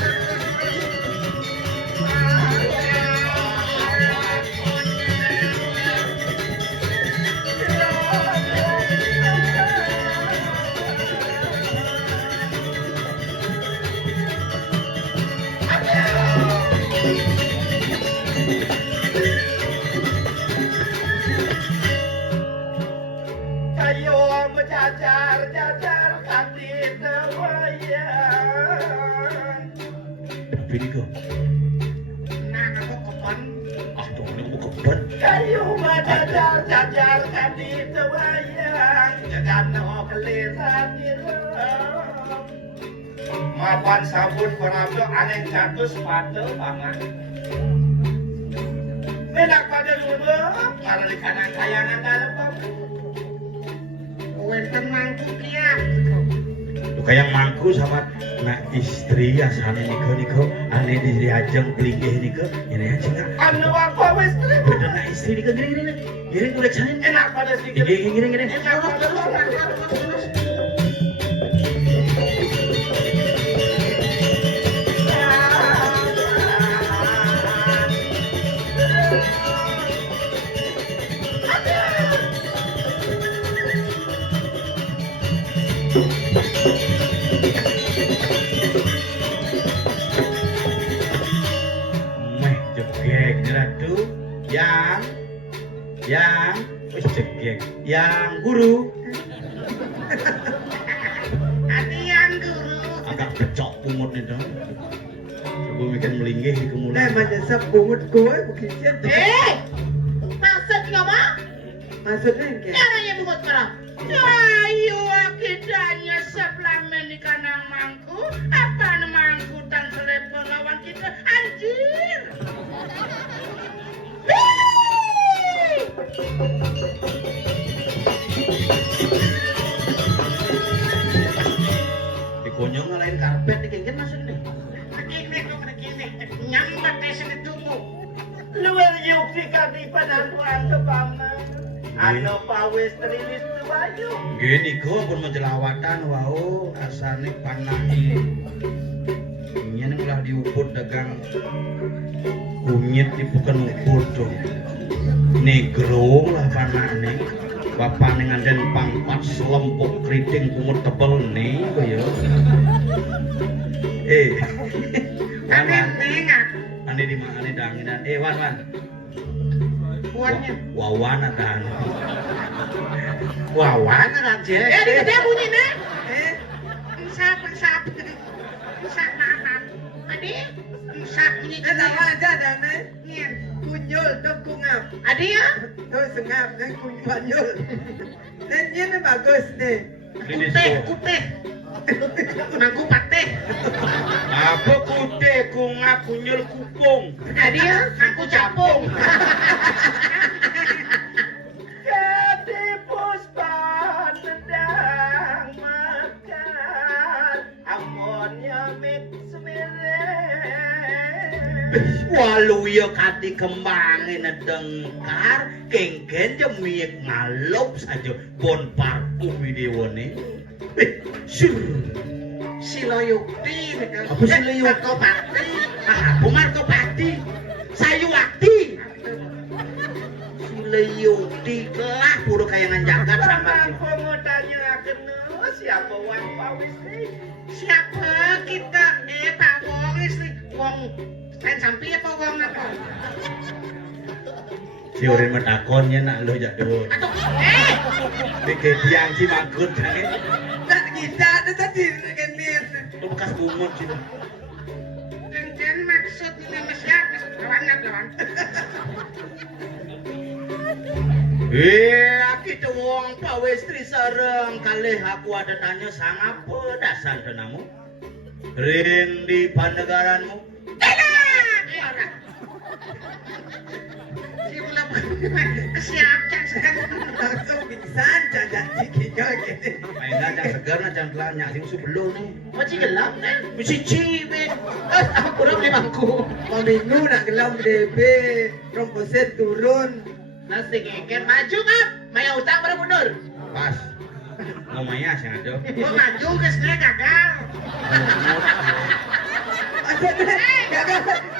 Jajar kaki tewayan. Bini ko. Nah, aku kepen. Ah, tuh aku keban. Kayu jajar kaki tewayan. Jangan no kelisan direm. Mapan sabun koramdo aneh jatuh sepatu paman. Menak pada dulu, kalau di kanan kayangan dalam kamu. Wenten mangku kia. Tuh kayak mangku sama na istri asane niko ane di ajeng pelinggih niko ini aja nggak Anu apa wis beda na istri niko gini kulit sanin enak pada sikit. gini Enak pada lu. meh jegek ratu yang wis jegek yang guru Hadian dulu. agak pecok pungut nih dong coba mikir melinggih di kemudian Nah, mana pungut gue bukan siapa? Maksud ngapa? Maksudnya kayak Caranya bungut kerap. Ayo akidanya sebelah menikah nang mangku. Apa nang mangku dan selepon lawan kita anjir. dikonyong ngalahin karpet nih kengken masuk nih Begini, nyambat di sini tunggu. luar yuki kami penantuan kebangan. Ano pawis terilis tu baju. gini kok pun menjelawatan wau asane panahi ini lah diuput dagang kunyit bukan uput dong negro lah panahnya bapak nih nganden pangpat selempuk keriting kumut tebel nih kaya wan Ingat ane di mana ane danginan wan buatnya. wawan ada wawan ada cek Ini gede bunyi nih. Eh, Insap. Insap maaf. Adi, insap bunyi ada gede. aja dan Nien. kunyul tu kungap. Adi ya? Tu sengap dan kunyul. Dan ini bagus deh. Kuteh. Mangku pateh. apa kude kungap kunyul kupung Adi ya? Mangku capung. Jadi puspa sedang makan. Amonnya mix walu ya kati kembangin dengkar kengken jemik ngalup saja bon parfum video nih syur Siloyukti. Apa Siloyukti? Martopati. Martopati Sayuwakti Silayukti kelah pura kayangan jagat sama pengutanya akan siapa wan pawis nih? Siapa kita? Pak Wong istri. Wong. Kan sampai apa Wong apa? si urin matakonnya nak lo jatuh Atau pikir tiang si mangkut kan Tak kita ada tadi kendit. lo bekas kumut sih Jen maksud ini siapa? Lawan. kita wong pawestri sareng kalih aku ada tanya sangapa dasan tenamu ring di pandegaranmu Kesiap cang segan. Langsung pingsan cacat cikinya gini. Main aja segar na jangan telanyak sing sebelum nih. Macam gelap nih. Mesti cibin. Aku kurang limangku. Mau minggu nak gelam DB, romposet turun. Nasi ngeken maju ngap. Maya utang baru mundur. Pas. Mau maya sih ada. Gua maju ke sini gagal.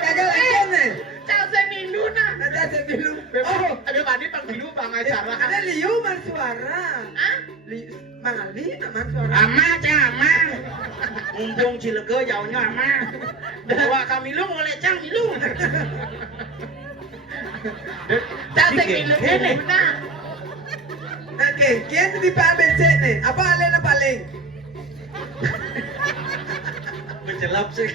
Gagal aja nih. Cang semilu nah. Ada sebelum. Oh, ada mandi panggil bang acara. Ada liu man suara. Hah? Mangali man suara. Ama cang ama. Mumpung Cilegon jauhnya ama. Bawa kami lu oleh cang milu. Cang semilu ini nah. Oke, kian di pamen set nih. Apa alen apa paling? Mencelap sih.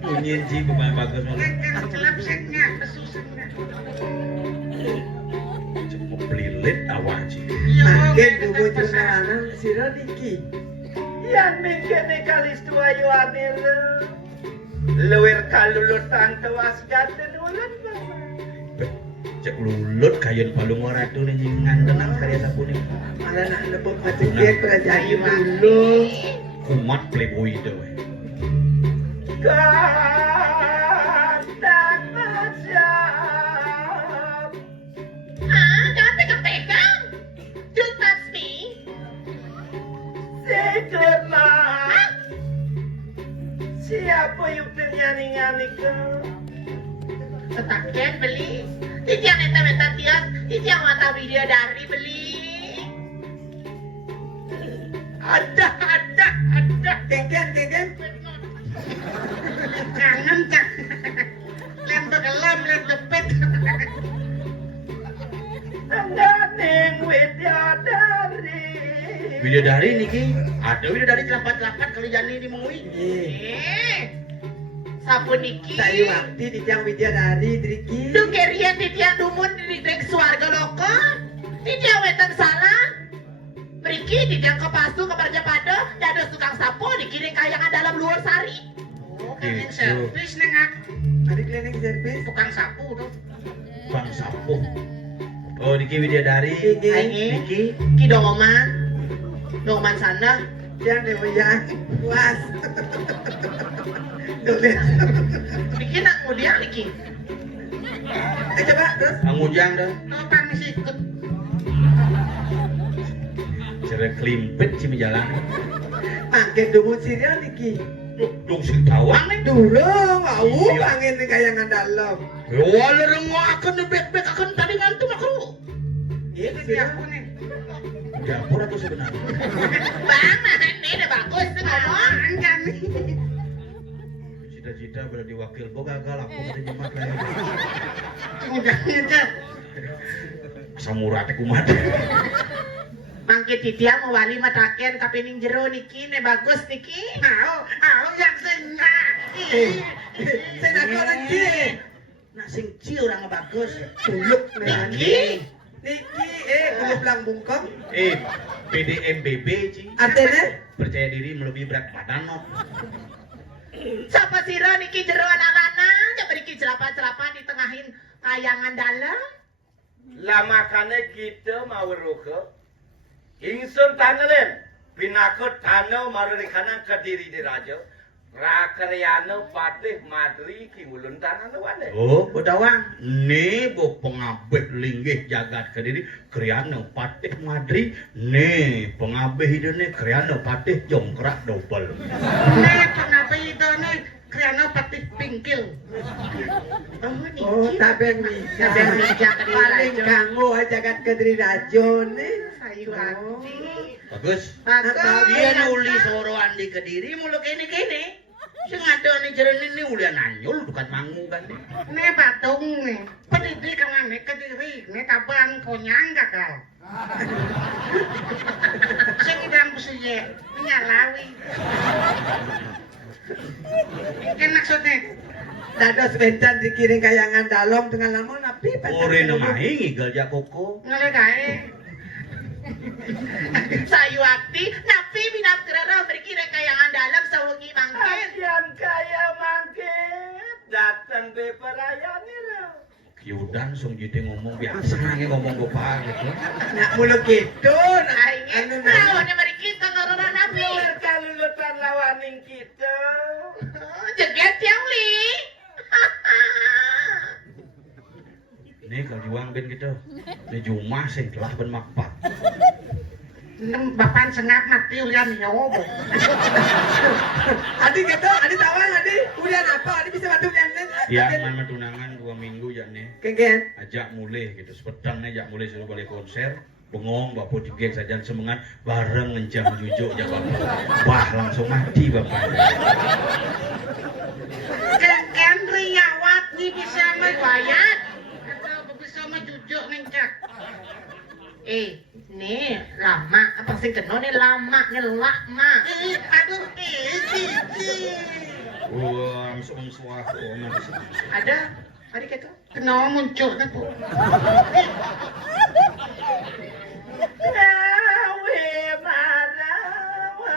Munyin ji beban bagus malah. Ngeken celap seknya, kesusennya. Cukup pelilit awak ji. Makin dulu jurnalanan sira Niki. Yang mikir nih kalis tua yuanir. Luwer kalulutan tewas gaten ulan mama. Cek lulut kayun palung ora tuh nih ngandenang karya sapune. Malah nak lebok batu dia kerajaan dulu. Kumat playboy itu. Kandang macam. Ah, jangan pegang-pegang. Don't touch me. Sekurma. Siapa yang penyanyi-nyanyi ke? Tetaken beli. Titiang eta-eta tiang, titiang mata video dari beli. Ada. Kengken. Kangen cak. Lem begelam, lem lepet. Tangganing Widyadari. Widodari niki, ada widodari telapat-telapat kalau jani di mengui. Sapu niki. Sayu wakti di tiang Widyadari Driki. Lu kerian titiang dumun di dek suarga loko. Titiang wetan salah. Beriki titiang kepasu ke Barjapado. Dados tukang sapu dikiring kayangan dalam luar sari. Oh, Gitu. servis nengak. Ada cleaning service. Tukang sapu tuh. Bang sapu. Oh, Niki Widodari. Niki. Ki dongoman. Dongoman sana. Yang dewa puas. Tulis. Bikin nak mudia Niki. Coba terus. Angujang dah. Oh, kami sih ikut. Cerek klimpet cimi jalan. Makin dulu serial Niki. Dong sing tawang nih. Dulu mau angin nih kayangan dalam. Wala rengo akan nebek-bek akan tadi ngantuk aku. Iya Itu dia aku nih. Dapur atau sebenarnya? Bang, ini udah bagus tuh ngomong. Enggak nih. Cita-cita berarti wakil bo gagal aku tadi nyemat lagi. Udah ngejar. Samurai teh kumat. Mangke titiang mau wali mataken kapining jero niki ne bagus niki. Mau yang senyak. Saya nak orang cie. Nah sing ci orang bagus. Tuluk Niki. Niki, belum lang bungkong. PDMBB ci. Artinya? Percaya diri melebihi berat badan no. Siapa sira niki jero anak-anak yang beriki celapan-celapan di tengahin kayangan dalam. Lama kane kita mau ruke. Ingsun tanelen. Pinakut tanah maruri kanan kediri di raja. Rakaryano patih madri ki ulun tanah wale. Oh, bodawang. Ne bo pengabeh linggih jagat kediri kriana patih madri. Ne pengabeh hidupnya kriana patih jongkrak double. Nih kenapa itu nih kriana patih pingkil. Oh, tabeng ni. Tabeng ni jagat kediri Paling raja. kanggo jagat kediri raja ni. Sayu hati. Bagus. Bagus. Dia nuli soroan di kediri mulu kene-kene. Sing ada nih jero ini ulian anyul bukan mangu kan. Nih patung nih. Pendidik kan nih kediri. Nih tabang konyang gagal. Sing idam kusiye nyalawi. Ini maksudnya. Dados bencan dikiring kayangan dalam tengah lama napi Ore nemahi ngigel jakoko. Ngelegae. Sayu akti, napi minat kerara berkira kayangan dalam sawengi mangkin. Asian kaya mangkit datang be perayaan ni. Yudan sung jadi ngomong biasa nge ngomong gopal gitu. Nak mulu gitu. Anu Lawannya mari kita ngororan nabi. Luar kalulutan lawaning kita. Jeget yang li. Nih kalau juang ben gitu. Nih Jumah sih telah ben makpak. Bapak sengap mati ulian nyobo. Adi gitu, adi tawang adi. Ulian apa? Adi bisa bantu ulian nih. Yang mana tunangan 2 minggu ya nih. Kengken. Ajak mulai gitu. Sepedang nih ajak mulai suruh balik konser. Bengong bapak digeng saja semangat bareng ngencam jujuk ya bapak. Wah langsung mati bapak. Kan riawat nih bisa mewayat. Atau bisa mejujuk nih cak. Nih lama apa sih kena nih lama ngelak mak. Aduh Wah masuk suah. ada gitu kena muncul kan bu. Nawe marawang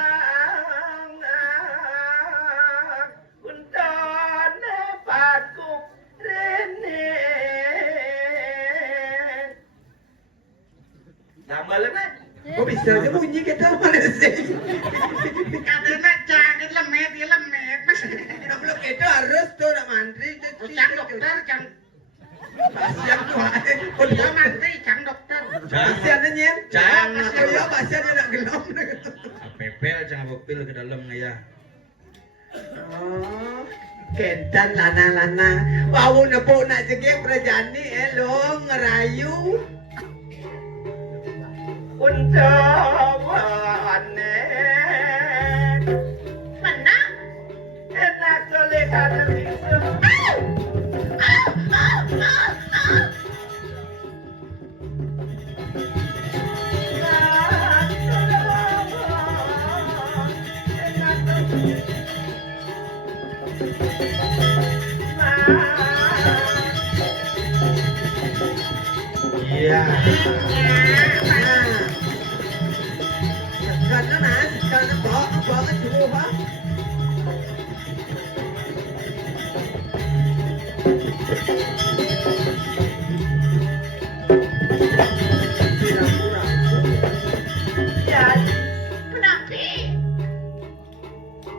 untone paku rene. Tambah lagi. Kok bisa aja bunyi gitu mana sih? Karena jangan lemet dia lemet. Nak mulu gitu harus tuh nak mantri. Cang dokter cang. Pasien tuh. Oh dia mantri cang dokter. Pasien nyen. Jangan. Oh iya pasien dia nak gelom. Pepel jangan bepil ke dalam nih ya. Oh, kentan lanang-lanang. Wau nepuk nak jegek prajani lo ngerayu. Untuk wane Menang. enak oleh karena itu. Iya. Karena nas, karena bawa coba. Kenapa?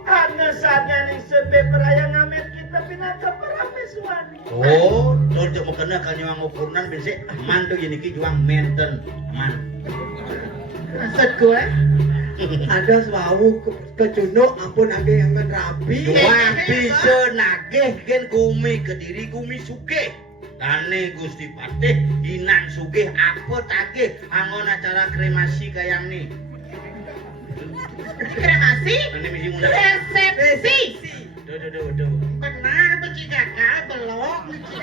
Hanya saja nih sebab perayaan ngamet kita pindah ke Prameswari. Oh, untuk mau kena kan yang ngukuran bisa aman tuh ini ki juang menten aman. Maksud gue? Ada swau ke Cuno ampun age yang rapi. Juang bisa nagih gen kumi kediri kumi suke. Tane Gusti Patih hinan sugih apa tagih angon acara kremasi kayang nih. Kremasi? Ini misi undang. Resepsi. Duh. Benar beci gagal belum beci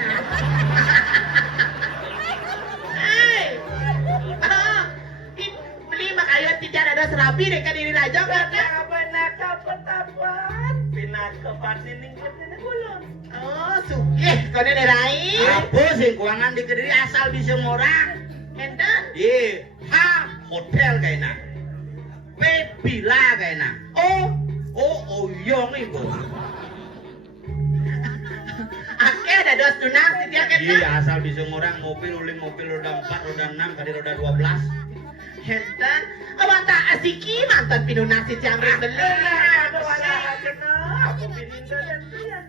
beli makanya tidak ada serabi dekat diri raja kan? Pindah ke Petapan, pindah ke Patining Kediri Kulon. Oh, sugih kau ini rai. Apa sih kuangan di kediri asal bisa ngorang. Enten? Di hotel kayaknya. Bila kayaknya. Oh, oyong itu. Oke, ada dos tunas dia kan? Iya, asal bisa ngorang mobil uling mobil roda 4, roda 6, kali roda 12. Enten? Awak tak asiki mantan pinunasi yang beli. Ada wala kena, aku pindah dan pian.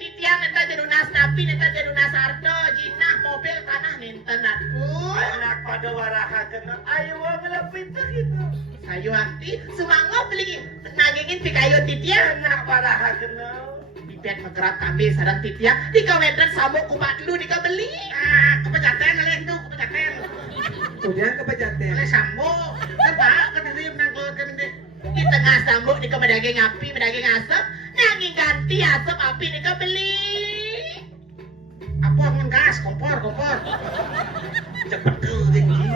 Titiang nenta jenunas napi, nenta jenunas ardo, jinah, mobil, tanah, nenten aku. Anak pada waraha kena, ayo wong lebih gitu. Kayu hati, semangat beli nagingin di kayu titiang. Anak waraha kena. Bibet menggerak kami sarang titiang, di kawedan sambung kupat dulu di beli. Kepecaten oleh itu, kepecaten. Kemudian kepejaten. Oleh sambung, tebak ke diri menanggul ke diri. Di tengah sambung di medaging api, medaging asap, nanging ganti asap api di beli. Apa ngegas, kompor. Cepet tuh tinggi.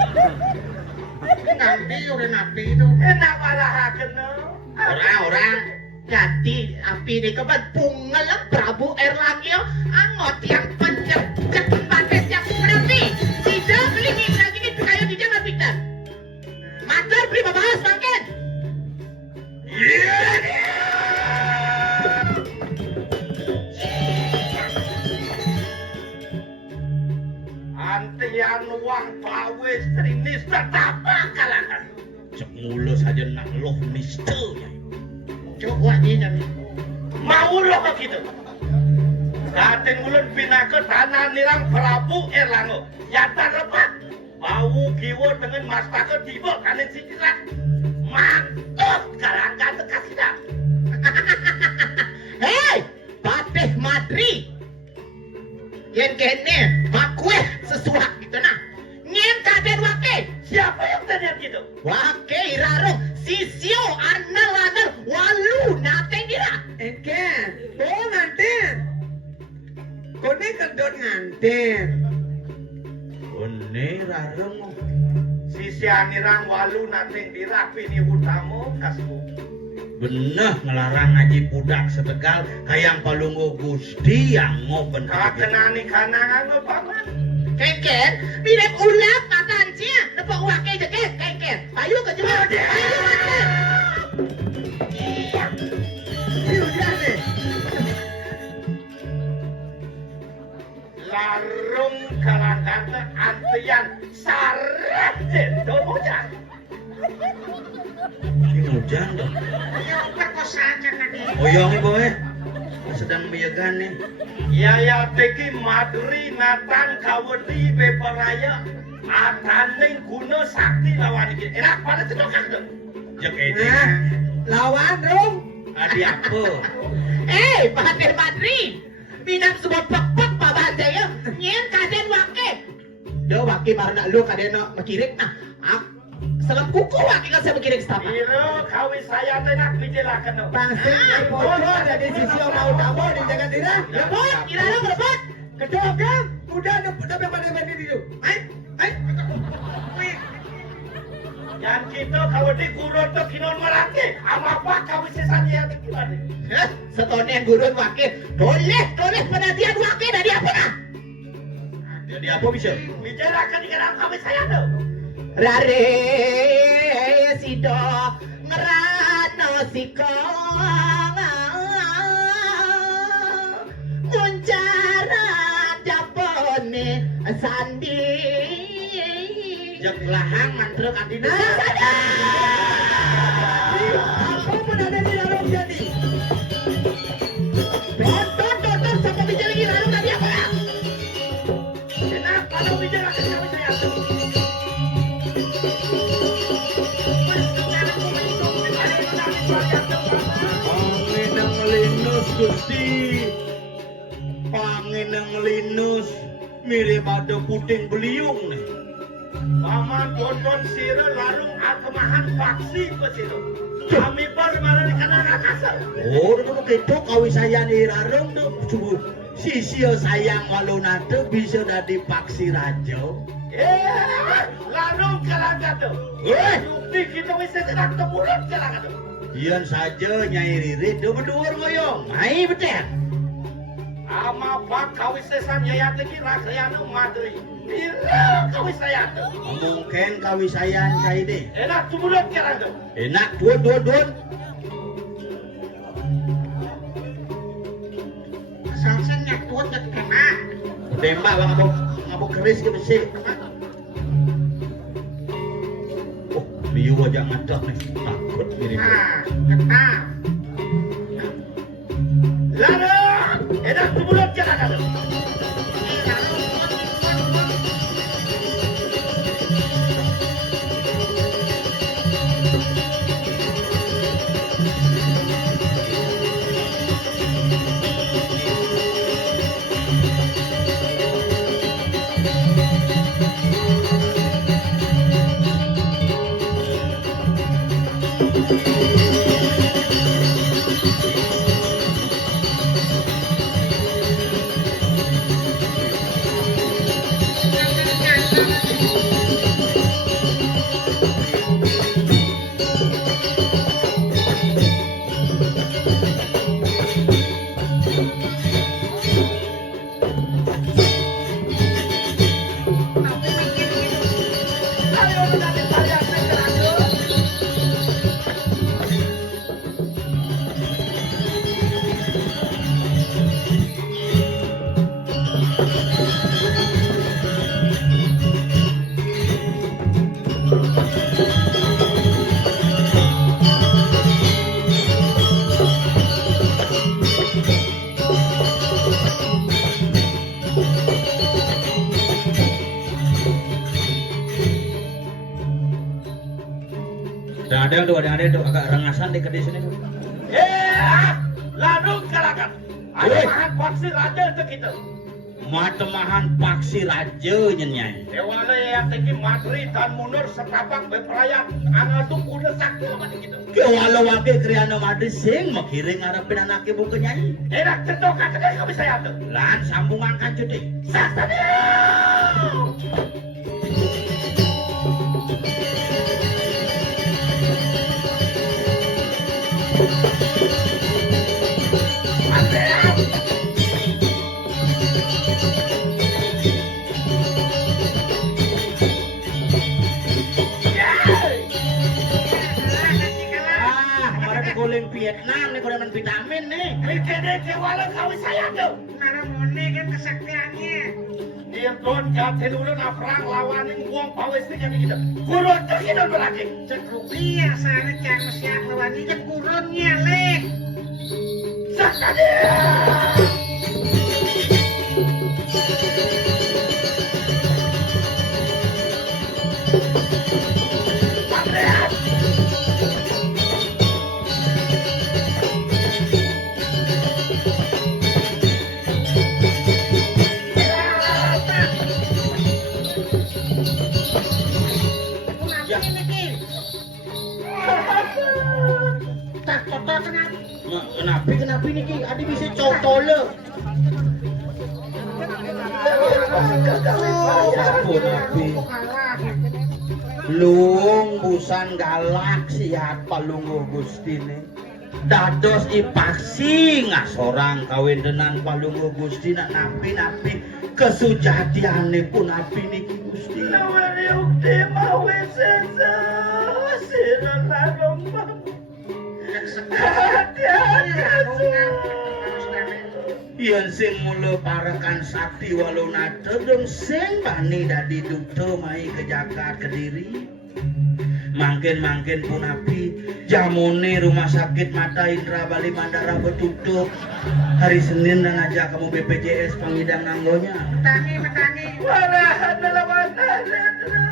Ganti udah napi itu. Enak waraha kena. Orang-orang. Ganti api di pungal Prabu Erlangga angot yang pencet pakai yang berarti tidak beli lagi itu kayu tidak nggak pintar. Matur prima bahas makin. niscaya. Coba aja jadi. Mau lo kok gitu. Dateng ulun pinake tanah nirang Prabu Erlango. Yatan repat. Bau kiwo dengan mastaka tiba kanen sindiran. Mantap kalangkan tekasida. Hei, Patih Madri. Yen kene makueh sesuak gitu nah. Nyen kaden wake. Siapa yang tanya gitu? Wake irarong sisio anal walu nate dira. Ken, oh nganten. Kone kedon nganten. One rareng. Sisi anirang walu nanting dirapi ni utamo kasku. Bener ngelarang ngaji budak setegal kayang palunggu Gusti yang ngopen Kakenani kanangan lo paman. Ken, bilek ulang matancia. Nepok wake jeket, Ken. Ayo ke jemur. Ayo wake. Larung kalangkante antian sarat jento mojang. Ini hujan dong. Ya perkosa aja lagi. Oyongi boy. Sedang biagan nih. Yaya teki madri natan kawedi beperaya. Ataning guna sakti lawan iki. Enak pada cedokak tuh. Jek ini. Lawan dong. Adi apa? Patih Madri. Minang semua pek-pek Pak Banjaya. Nyen kaden wake. Do wake marana lu kaden makirik nah. Selam kuku wake kan saya makirik stapa. Iro kawi saya tenak bijelakan tuh. Pangsit bodoh dari sisi mau tamu di jangan dira. Rebut, kira lu rebut. Kedokang, udah dapat pada bandi itu. Ai. Yang kita kawedi gurun tuh kinon merake. Ama apa kawi sesanya yang gimana? Setone yang gurun wake. Doleh penantian wake dari apa nah? Jadi apa bisa? Bijelakan di dalam kawi saya tuh. Rare sido ngerano siko muncara japone sandi Jek lahang mantruk adina. Apa pun ada di dalam jadi tonton sampai bicara lagi lalu tadi apa ya? Kenapa lo bijelakan kawi saya tuh? Angin yang melinus Gusti. Angin yang melinus mirip ada puting beliung nih. Paman bonbon sira larung akemahan faksi pesiro. Kami pun marani kana nakasar. Oh, itu begitu kawi saya nih rarung tuh. Subuh sisio sayang walau nate bisa dari paksi raja. Larung kalangga tuh. Bukti kita bisa sedang temulut kalangga tuh. Iyan saja Nyai Riri do berdua ngoyong. Ai betul. Ama pak kawi sesan yaya teki rasayana madri. Bila kawi saya tuh. Mungkin kawi saya cai deh. Enak temulut kalangga. Enak dua. Salsanya tuh cek kena. Tembak bang ngabuk keris ke besi. Oh, liu aja ngadak nih. Takut mirip. Nah, kena. Larung enak temulut kalangga tuh. Ada tuh agak rengasan di kedai sini. Lalu kalakan. Ada Woi. mahan paksi raja itu kita. Matemahan paksi raja nyenyai. Dewala yang tinggi matri dan mundur setapak beperayaan. Angga tuh kuda sakti apa kita. Ke walau wake kriana madri sing makiring ngarepin anake buku nyai. Enak cendok kakek kami saya tuh. Lan sambungan kan cuti. Sasadio. Ah, kemarin guling Vietnam nih kuliah vitamin nih. Mikirnya dewala kami saya tuh. Naramone kan kesaktiannya. Dia tuan jatin ulu na perang lawanin buang pawes ni kami kita. Kurun tuh kita berlaki. Cek rupiah sana cak siap lawani cek kurunnya leh. Sasadio. Ya, Tak kotor kenapa? kenapa ini ki? Adi bisa cotole. Ampun api. Luung busan galak siapa lungo gustine. Dados ipaksi ngasorang kawin denan palungo gusti nak napi kesujatiane pun api niki gusti. Nawari ukti mawe sesa. Sinan lomba. Yen sing mula parakan sakti walau natedeng sing bani dadi duta mai ke Jakarta Kediri. Mangkin pun api jamone rumah sakit Mata Indra Bali Mandara betutup. Hari Senin dan ngajak kamu BPJS pangidang nanggonya. Metangi. Walahan lawan nalendra.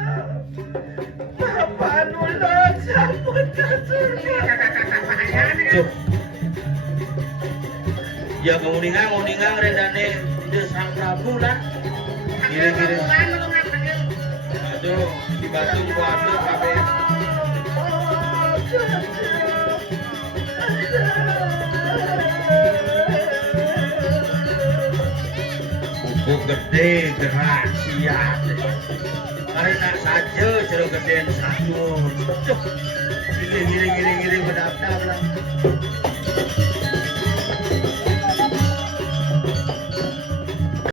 Bapak nulot sampun kasuri. Cuk. Ya kamu ningang redane de Sang Prabu lah. Kira-kira. Aduh, di Batung kuadu kabeh. Buku gede gerak siap. Karena saja jeruk gede satu. Giri berdaftar lah.